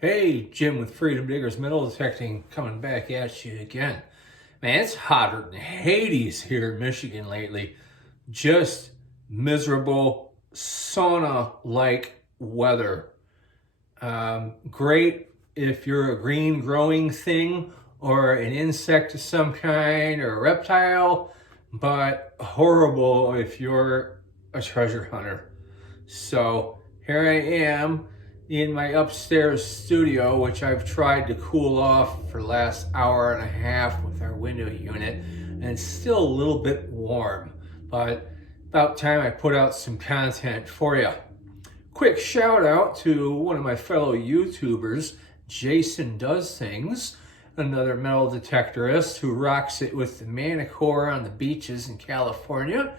Hey, Jim with Freedom Diggers Metal Detecting coming back at you again. Man, it's hotter than Hades here in Michigan lately. Just miserable sauna-like weather. Great if you're a green growing thing or an insect of some kind or a reptile, but horrible if you're a treasure hunter. So here I am in my upstairs studio, which I've tried to cool off for the last hour and a half with our window unit, and it's still a little bit warm, but about time I put out some content for you. Quick shout out to one of my fellow YouTubers, Jason Does Things, another metal detectorist who rocks it with the Manicore on the beaches in California.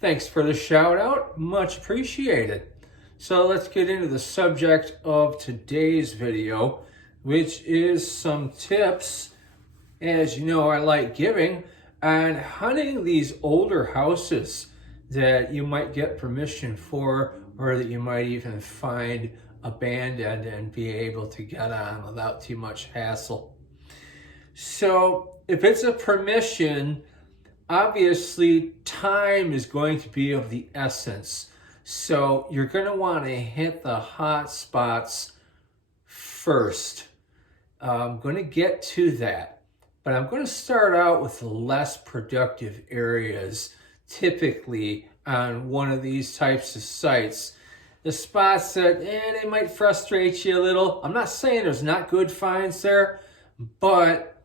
Thanks for the shout out, much appreciated. So let's get into the subject of today's video, which is some tips, as you know I like giving, on hunting these older houses that you might get permission for, or that you might even find abandoned and be able to get on without too much hassle. So if it's a permission, obviously time is going to be of the essence. So you're going to want to hit the hot spots first. I'm going to get to that, but I'm going to start out with the less productive areas, typically on one of these types of sites. The spots that they might frustrate you a little. I'm not saying there's not good finds there, but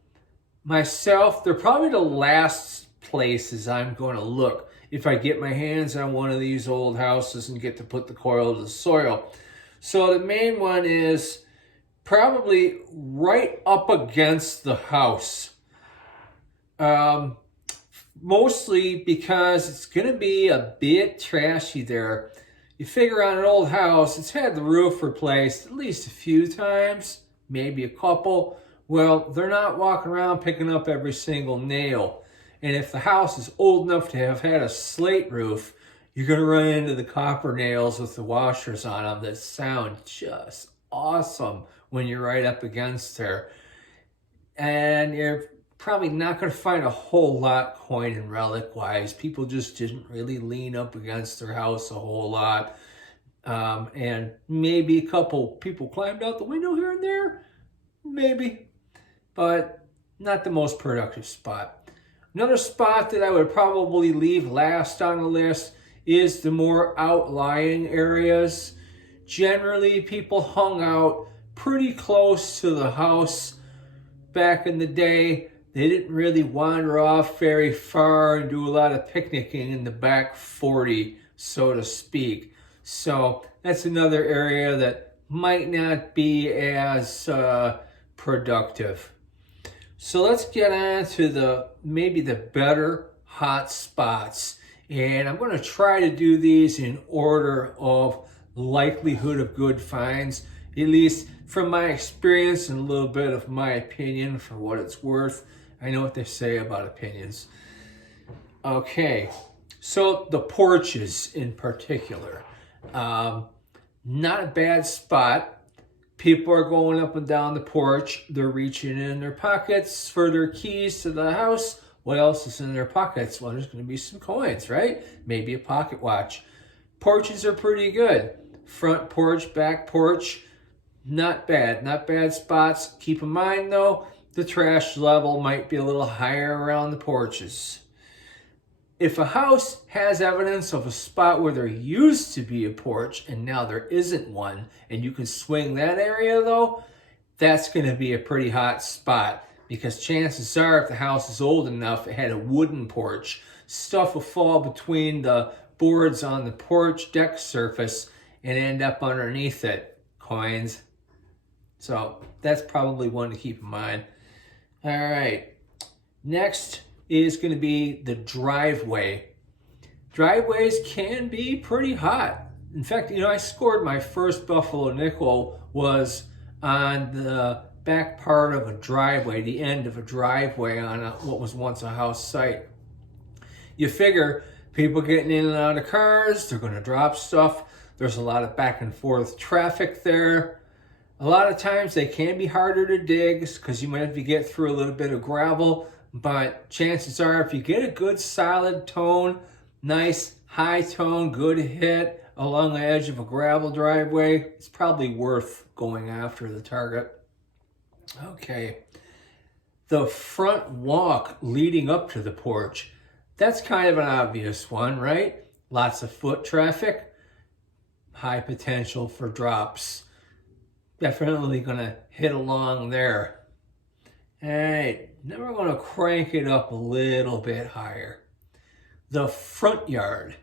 myself, they're probably the last places I'm going to look if I get my hands on one of these old houses and get to put the coil to the soil. So the main one is probably right up against the house. Mostly because it's going to be a bit trashy there. You figure on an old house, it's had the roof replaced at least a few times, maybe a couple. Well, they're not walking around picking up every single nail. And if the house is old enough to have had a slate roof, you're going to run into the copper nails with the washers on them that sound just awesome when you're right up against there. And you're probably not going to find a whole lot coin and relic wise. People just didn't really lean up against their house a whole lot. And maybe a couple people climbed out the window here and there. Maybe. But not the most productive spot. Another spot that I would probably leave last on the list is the more outlying areas. Generally, people hung out pretty close to the house back in the day. They didn't really wander off very far and do a lot of picnicking in the back 40, so to speak. So that's another area that might not be as productive. So let's get on to maybe the better hot spots. And I'm going to try to do these in order of likelihood of good finds, at least from my experience and a little bit of my opinion for what it's worth. I know what they say about opinions. Okay, so the porches in particular. Not a bad spot. People are going up and down the porch. They're reaching in their pockets for their keys to the house. What else is in their pockets? Well, there's going to be some coins, right? Maybe a pocket watch. Porches are pretty good. Front porch, back porch, not bad. Not bad spots. Keep in mind, though, the trash level might be a little higher around the porches. If a house has evidence of a spot where there used to be a porch and now there isn't one, and you can swing that area though, that's going to be a pretty hot spot, because chances are if the house is old enough, it had a wooden porch, stuff will fall between the boards on the porch deck surface and end up underneath it. Coins. So that's probably one to keep in mind. All right. Next is going to be the driveway. Driveways can be pretty hot. In fact, I scored my first Buffalo nickel was on the back part of a driveway, the end of a driveway on what was once a house site. You figure people getting in and out of cars, they're going to drop stuff. There's a lot of back and forth traffic there. A lot of times they can be harder to dig because you might have to get through a little bit of gravel, but chances are if you get a good solid tone, nice high tone, good hit along the edge of a gravel driveway, it's probably worth going after the target. Okay, the front walk leading up to the porch, that's kind of an obvious one, right? Lots of foot traffic, high potential for drops. Definitely gonna hit along there. All right, now we're gonna crank it up a little bit higher. The front yard.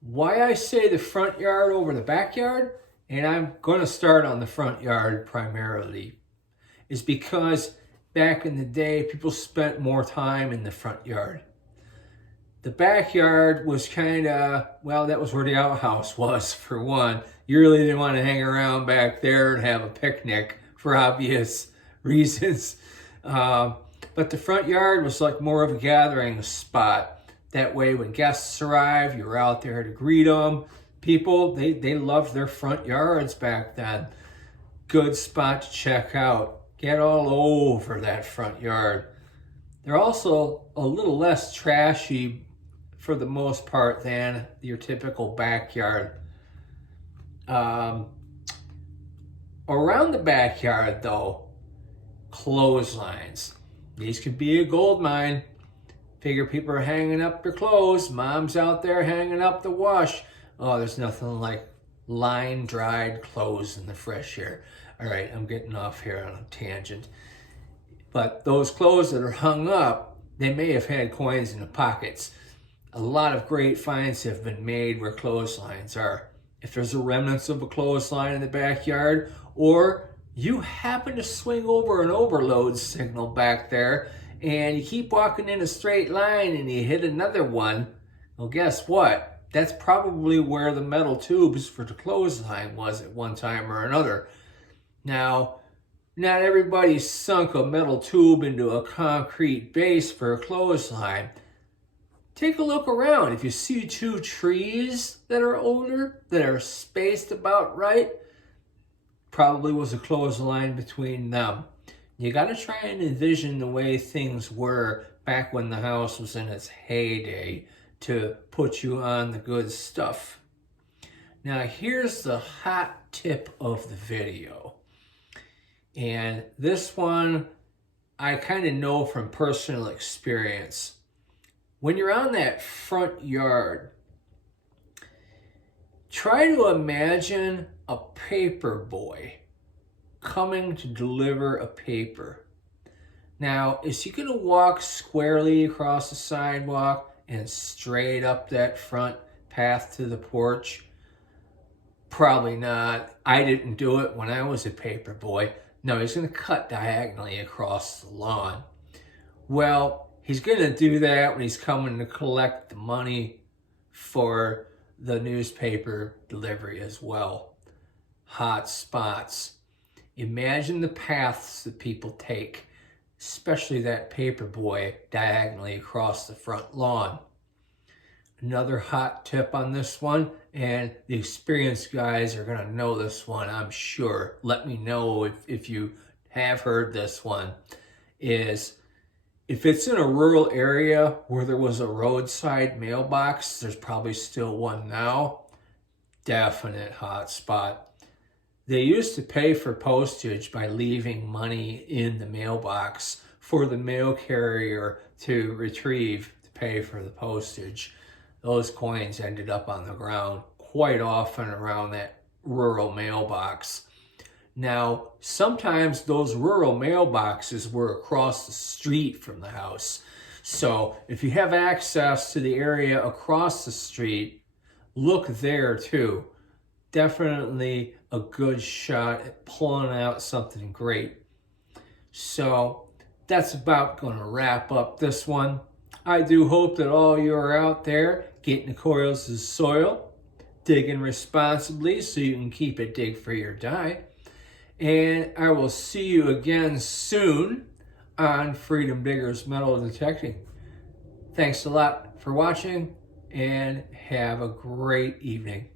Why I say the front yard over the backyard, and I'm gonna start on the front yard primarily, is because back in the day, people spent more time in the front yard. The backyard was kind of, well, that was where the outhouse was, for one. You really didn't want to hang around back there and have a picnic for obvious reasons. But the front yard was like more of a gathering spot. That way, when guests arrive, you were out there to greet them. People, they loved their front yards back then. Good spot to check out. Get all over that front yard. They're also a little less trashy for the most part than your typical backyard. Around the backyard though, clotheslines. These could be a gold mine. Figure people are hanging up their clothes. Mom's out there hanging up the wash. Oh, there's nothing like line dried clothes in the fresh air. All right, I'm getting off here on a tangent. But those clothes that are hung up, they may have had coins in the pockets. A lot of great finds have been made where clotheslines are. If there's a remnants of a clothesline in the backyard, or you happen to swing over an overload signal back there, and you keep walking in a straight line and you hit another one, well, guess what? That's probably where the metal tubes for the clothesline was at one time or another. Now, not everybody sunk a metal tube into a concrete base for a clothesline. Take a look around. If you see two trees that are older, that are spaced about right, probably was a clothesline between them. You got to try and envision the way things were back when the house was in its heyday to put you on the good stuff. Now, here's the hot tip of the video. And this one, I kind of know from personal experience. When you're on that front yard, try to imagine a paper boy coming to deliver a paper. Now, is he going to walk squarely across the sidewalk and straight up that front path to the porch? Probably not. I didn't do it when I was a paper boy. No, he's going to cut diagonally across the lawn. Well, he's going to do that when he's coming to collect the money for the newspaper delivery as well. Hot spots. Imagine the paths that people take, especially that paper boy diagonally across the front lawn. Another hot tip on this one, and the experienced guys are going to know this one, I'm sure. Let me know if you have heard this one, is if it's in a rural area where there was a roadside mailbox, there's probably still one now, definite hot spot. They used to pay for postage by leaving money in the mailbox for the mail carrier to retrieve to pay for the postage. Those coins ended up on the ground quite often around that rural mailbox. Now, sometimes those rural mailboxes were across the street from the house. So if you have access to the area across the street, look there too. Definitely a good shot at pulling out something great. So that's about going to wrap up this one. I do hope that all you are out there getting the coils of soil, digging responsibly so you can keep it dig for your die. And I will see you again soon on Freedom Diggers Metal Detecting. Thanks a lot for watching and have a great evening.